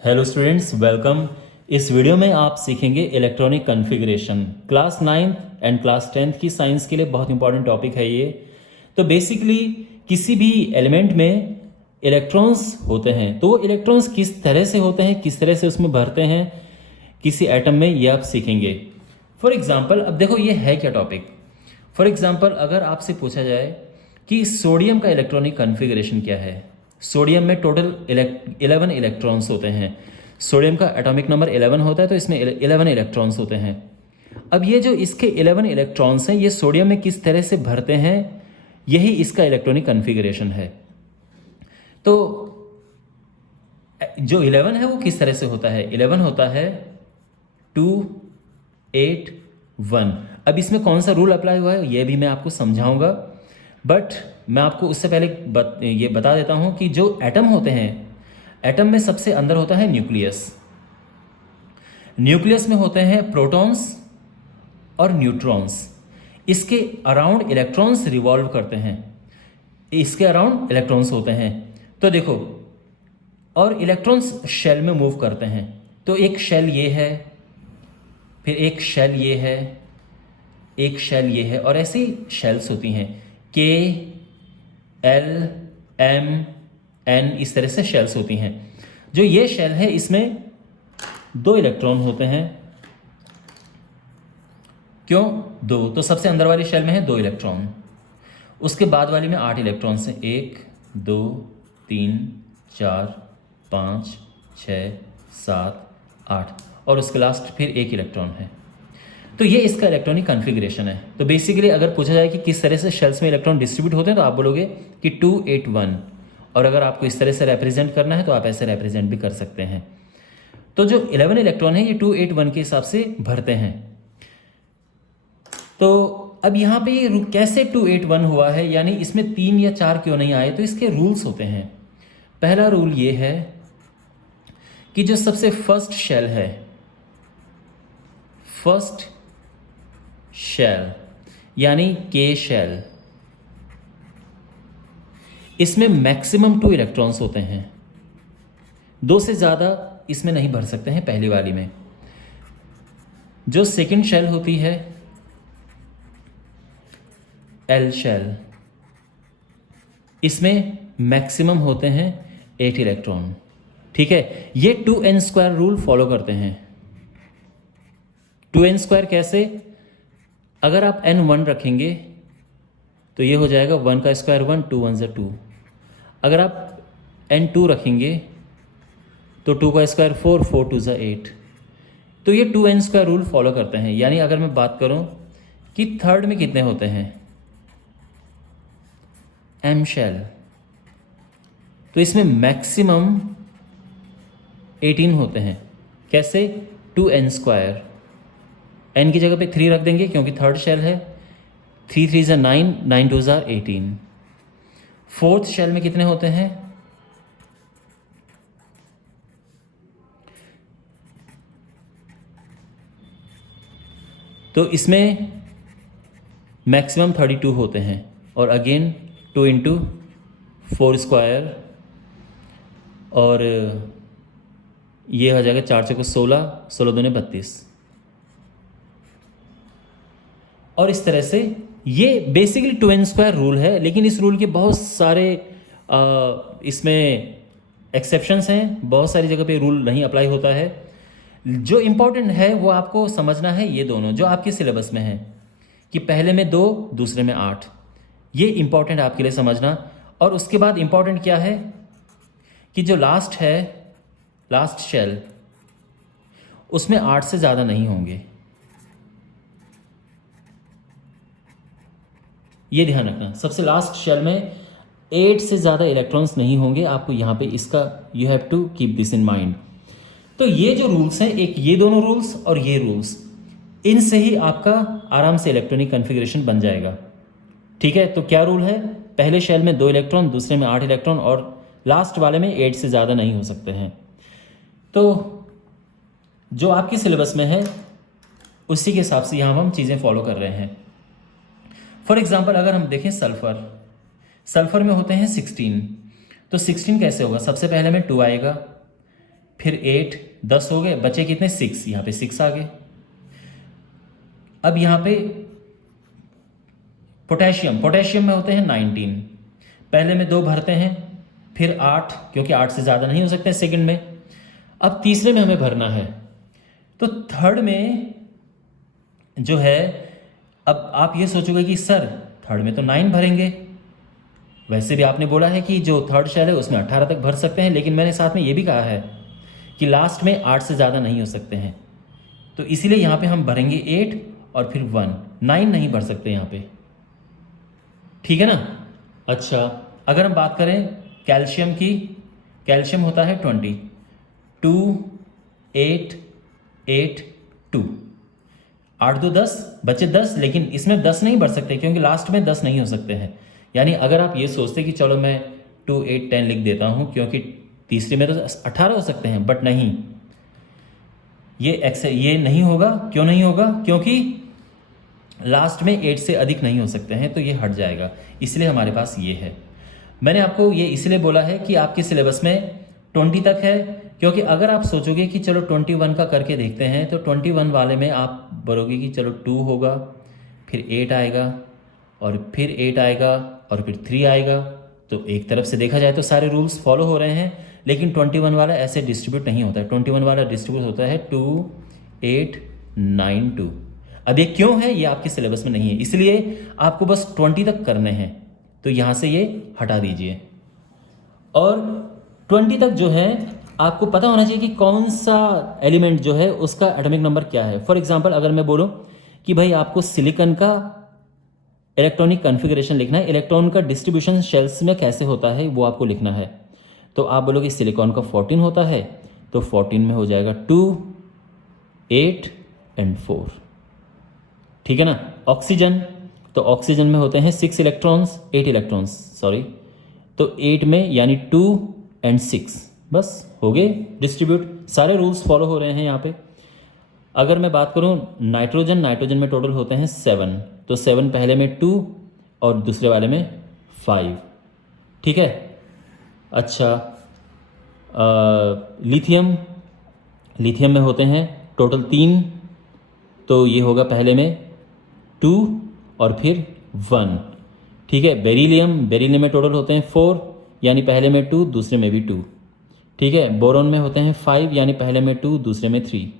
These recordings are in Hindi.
Hello students, welcome. इस वीडियो में आप सीखेंगे electronic configuration. Class 9 and class 10 की साइंस के लिए बहुत इंपॉर्टेंट टॉपिक है ये। तो बेसिकली किसी भी एलिमेंट में इलेक्ट्रॉन्स होते हैं, तो वो इलेक्ट्रॉन्स किस तरह से होते हैं, किस तरह से उसमें भरते हैं किसी एटम में, ये आप सीखेंगे। फॉर एग्जाम्पल, अब देखो ये है क्या टॉपिक। फॉर एग्जाम्पल, अगर आपसे पूछा जाए कि सोडियम का इलेक्ट्रॉनिक कॉन्फ़िगरेशन क्या है। सोडियम में टोटल 11 इलेक्ट्रॉन्स होते हैं। सोडियम का एटॉमिक नंबर 11 होता है, तो इसमें 11 इलेक्ट्रॉन्स होते हैं। अब ये जो इसके 11 इलेक्ट्रॉन्स हैं, ये सोडियम में किस तरह से भरते हैं, यही इसका इलेक्ट्रॉनिक कॉन्फ़िगरेशन है। तो जो 11 है वो किस तरह से होता है। 11 होता है 2 8 1। अब इसमें कौन सा रूल अप्लाई हुआ है ये भी मैं आपको समझाऊंगा, बट मैं आपको उससे पहले ये बता देता हूं कि जो एटम होते हैं, एटम में सबसे अंदर होता है न्यूक्लियस। न्यूक्लियस में होते हैं प्रोटॉन्स और न्यूट्रॉन्स। इसके अराउंड इलेक्ट्रॉन्स रिवॉल्व करते हैं, इसके अराउंड इलेक्ट्रॉन्स होते हैं। तो देखो, और इलेक्ट्रॉन्स शेल में मूव करते हैं। तो एक शेल ये है, फिर एक शेल ये है, एक शेल ये है, और ऐसी शेल्स होती हैं के एल एम एन, इस तरह से शेल्स होती हैं। जो ये शेल है इसमें 2 इलेक्ट्रॉन होते हैं। क्यों 2? तो सबसे अंदर वाली शेल में है 2 इलेक्ट्रॉन, उसके बाद वाली में 8 इलेक्ट्रॉन्स हैं। 1 2 3 4 5 6 7 8, और उसके लास्ट फिर 1 इलेक्ट्रॉन है। तो ये इसका इलेक्ट्रॉनिक कॉन्फ़िगरेशन है। तो बेसिकली अगर पूछा जाए कि किस तरह से शेल्स में इलेक्ट्रॉन डिस्ट्रीब्यूट होते हैं, तो आप बोलोगे कि 2 8 1। और अगर आपको इस तरह से रिप्रेजेंट करना है तो आप ऐसे रिप्रेजेंट भी कर सकते हैं। तो जो 11 इलेक्ट्रॉन है ये 2 8 1 के हिसाब से भरते हैं। तो अब यहाँ पे ये कैसे 2 8 1 हुआ है, यानी इसमें 3 या 4 क्यों नहीं आए, तो इसके रूल्स होते हैं। पहला रूल ये है कि जो सबसे फर्स्ट शेल है, फर्स्ट शेल यानी के शेल, इसमें मैक्सिमम 2 इलेक्ट्रॉन्स होते हैं। 2 से ज़्यादा इसमें नहीं भर सकते हैं पहली वाली में। जो सेकंड शेल होती है एल शेल, इसमें मैक्सिमम होते हैं 8 इलेक्ट्रॉन। ठीक है, ये 2n² रूल फॉलो करते हैं। 2n² कैसे? अगर आप n1 रखेंगे तो ये हो जाएगा 1 का स्क्वायर 1, 2 1 2। अगर आप n2 रखेंगे तो 2 का स्क्वायर 4, 4 2 8। तो ये 2n² रूल फॉलो करते हैं। यानी अगर मैं बात करूं कि थर्ड में कितने होते हैं, m शेल, तो इसमें मैक्सिमम 18 होते हैं। कैसे? 2n²। n की जगह पे 3 रख देंगे क्योंकि थर्ड शेल है। 3 3 ज़ा 9, 9 2 ज़ा 18। फोर्थ शेल में कितने होते हैं? तो इसमें मैक्सिमम 32 होते हैं, और अगेन 2 इंटू 4², और ये हो जाएगा 4 चौको 16, 16 दूने 32। और इस तरह से ये बेसिकली 2n² रूल है। लेकिन इस रूल के बहुत सारे इसमें एक्सेप्शंस हैं, बहुत सारी जगह पे रूल नहीं अप्लाई होता है। जो इम्पोर्टेंट है वो आपको समझना है, ये दोनों जो आपके सिलेबस में है, कि पहले में 2, दूसरे में 8। ये इम्पोर्टेंट आपके लिए समझना। और उसके बाद इम्पोर्टेंट क्या है कि जो लास्ट है, लास्ट शेल, उसमें 8 से ज़्यादा नहीं होंगे। ये ध्यान रखना, सबसे लास्ट शेल में 8 से ज़्यादा इलेक्ट्रॉन्स नहीं होंगे। आपको यहाँ पे इसका you have to keep this in mind. तो ये जो रूल्स हैं, एक ये दोनों रूल्स और ये रूल्स, इनसे ही आपका आराम से इलेक्ट्रॉनिक कॉन्फ़िगरेशन बन जाएगा। ठीक है, तो क्या रूल है? पहले शेल में 2 इलेक्ट्रॉन, दूसरे में 8 इलेक्ट्रॉन, और लास्ट वाले में 8 से ज़्यादा नहीं हो सकते हैं। तो जो आपके सिलेबस में है उसी के हिसाब से यहाँ हम चीज़ें फॉलो कर रहे हैं। फॉर एग्जाम्पल, अगर हम देखें सल्फ़र, सल्फ़र में होते हैं 16। तो 16 कैसे होगा? सबसे पहले में 2 आएगा, फिर 8, 10 हो गए, बचे कितने 6, यहाँ पे 6 आ गए। अब यहाँ पे पोटेशियम में होते हैं 19, पहले में 2 भरते हैं, फिर 8, क्योंकि 8 से ज़्यादा नहीं हो सकते सेकंड में। अब तीसरे में हमें भरना है, तो थर्ड में जो है, अब आप ये सोचोगे कि सर थर्ड में तो 9 भरेंगे, वैसे भी आपने बोला है कि जो थर्ड शेल है उसमें 18 तक भर सकते हैं, लेकिन मैंने साथ में ये भी कहा है कि लास्ट में 8 से ज़्यादा नहीं हो सकते हैं, तो इसीलिए यहाँ पे हम भरेंगे 8 और फिर 1, 9 नहीं भर सकते यहाँ पे, ठीक है ना। अच्छा, अगर हम बात करें कैल्शियम की, कैल्शियम होता है 20, 2, 8, 8, 2, 8 2 10, बचे 10, लेकिन इसमें 10 नहीं भर सकते क्योंकि लास्ट में 10 नहीं हो सकते हैं। यानी अगर आप ये सोचते कि चलो मैं 2, 8, 10 लिख देता हूँ क्योंकि तीसरे में तो 18 हो सकते हैं, बट नहीं, ये नहीं होगा। क्यों नहीं होगा? क्योंकि लास्ट में 8 से अधिक नहीं हो सकते हैं, तो ये हट जाएगा, इसलिए हमारे पास ये है। मैंने आपको ये इसलिए बोला है कि आपके सिलेबस में 20 तक है, क्योंकि अगर आप सोचोगे कि चलो 21 का करके देखते हैं, तो 21 वाले में आप बोलोगे कि चलो 2 होगा, फिर 8 आएगा, और फिर 8 आएगा, और फिर 3 आएगा। तो एक तरफ से देखा जाए तो सारे रूल्स फॉलो हो रहे हैं, लेकिन 21 वाला ऐसे डिस्ट्रीब्यूट नहीं होता है। 21 वाला डिस्ट्रीब्यूट होता है 2, 8, 9, 2। अब ये क्यों है? ये आपके सिलेबस में नहीं है, इसलिए आपको बस 20 तक करने हैं, तो यहाँ से ये हटा दीजिए। और 20 तक जो है आपको पता होना चाहिए कि कौन सा एलिमेंट जो है उसका एटॉमिक नंबर क्या है। फॉर एग्जांपल, अगर मैं बोलूँ कि भाई आपको सिलिकॉन का इलेक्ट्रॉनिक कॉन्फ़िगरेशन लिखना है, इलेक्ट्रॉन का डिस्ट्रीब्यूशन शेल्स में कैसे होता है वो आपको लिखना है, तो आप बोलोगे सिलिकॉन का 14 होता है, तो 14 में हो जाएगा 2, 8 एंड 4, ठीक है ना। ऑक्सीजन, तो ऑक्सीजन में होते हैं 8 इलेक्ट्रॉन्स, सॉरी, तो 8 में यानी 2 एंड 6, बस हो गए डिस्ट्रीब्यूट। सारे रूल्स फॉलो हो रहे हैं यहाँ पे। अगर मैं बात करूँ नाइट्रोजन में टोटल होते हैं 7, तो 7 पहले में 2 और दूसरे वाले में 5, ठीक है। अच्छा, लिथियम में होते हैं टोटल 3, तो ये होगा पहले में 2 और फिर 1, ठीक है। बेरिलियम में टोटल होते हैं 4, यानी पहले में 2 दूसरे में भी 2, ठीक है। बोरॉन में होते हैं 5, यानी पहले में 2 दूसरे में 3,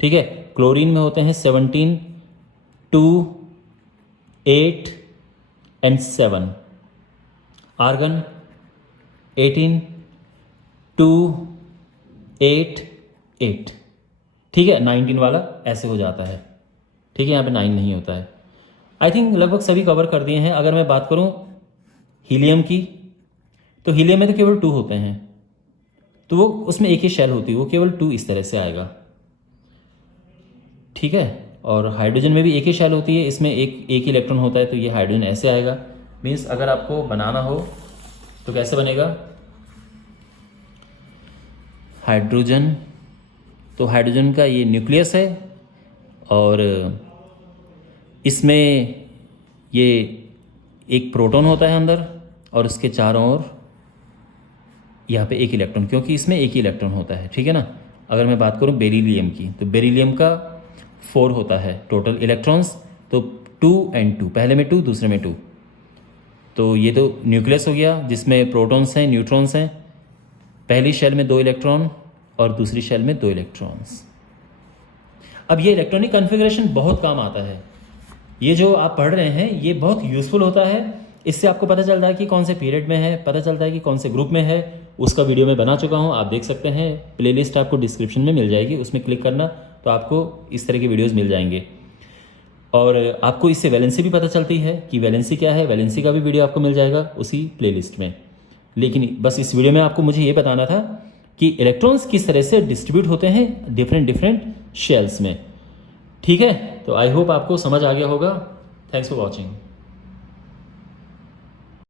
ठीक है। क्लोरीन में होते हैं 17, 2, 8 एंड 7। आर्गन 18, 2, 8, 8, ठीक है। 19 वाला ऐसे हो जाता है, ठीक है, यहाँ पे 9 नहीं होता है। आई थिंक लगभग सभी कवर कर दिए हैं। अगर मैं बात करूँ हीलियम की, तो हीलियम में तो केवल 2 होते हैं, तो वो उसमें एक ही शेल होती है, वो केवल 2 इस तरह से आएगा, ठीक है। और हाइड्रोजन में भी एक ही शेल होती है, इसमें एक ही इलेक्ट्रॉन होता है, तो ये हाइड्रोजन ऐसे आएगा। मीन्स अगर आपको बनाना हो तो कैसे बनेगा हाइड्रोजन, तो हाइड्रोजन का ये न्यूक्लियस है, और इसमें ये एक प्रोटॉन होता है अंदर, और उसके चारों ओर यहाँ पे एक इलेक्ट्रॉन, क्योंकि इसमें एक ही इलेक्ट्रॉन होता है, ठीक है ना। अगर मैं बात करूँ बेरिलियम की, तो बेरिलियम का 4 होता है टोटल इलेक्ट्रॉन्स, तो 2 एंड 2, पहले में 2 दूसरे में 2, तो ये तो न्यूक्लियस हो गया जिसमें प्रोटॉन्स हैं, न्यूट्रॉन्स हैं। पहली शेल में 2 इलेक्ट्रॉन और दूसरी शेल में 2 इलेक्ट्रॉन्स। अब ये इलेक्ट्रॉनिक कॉन्फ़िगरेशन बहुत काम आता है, ये जो आप पढ़ रहे हैं ये बहुत यूज़फुल होता है। इससे आपको पता चलता है कि कौन से पीरियड में है, पता चलता है कि कौन से ग्रुप में है। उसका वीडियो मैं बना चुका हूँ, आप देख सकते हैं, प्लेलिस्ट आपको डिस्क्रिप्शन में मिल जाएगी, उसमें क्लिक करना तो आपको इस तरह के वीडियोज़ मिल जाएंगे। और आपको इससे वैलेंसी भी पता चलती है कि वैलेंसी क्या है, वैलेंसी का भी वीडियो आपको मिल जाएगा उसी प्लेलिस्ट में। लेकिन बस इस वीडियो में आपको मुझे ये बताना था कि इलेक्ट्रॉन्स किस तरह से डिस्ट्रीब्यूट होते हैं डिफरेंट शेल्स में, ठीक है। तो आई होप आपको समझ आ गया होगा। Thanks for watching.